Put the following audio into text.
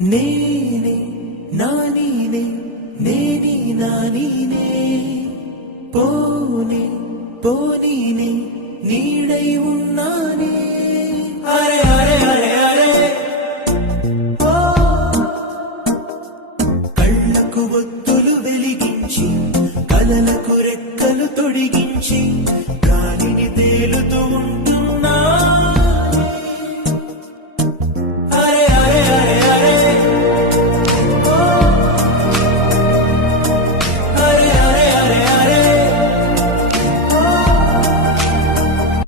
నేనే నానీనే నేని నానీనే పోనీ పోనీనే నీడై ఉన్నానే అరే అరే అరే అరే ఓ కళ్ళకు ఒత్తులు వెలిగించి కలలకు రెక్కలు తొడిగించి గాలిని తేలుతూ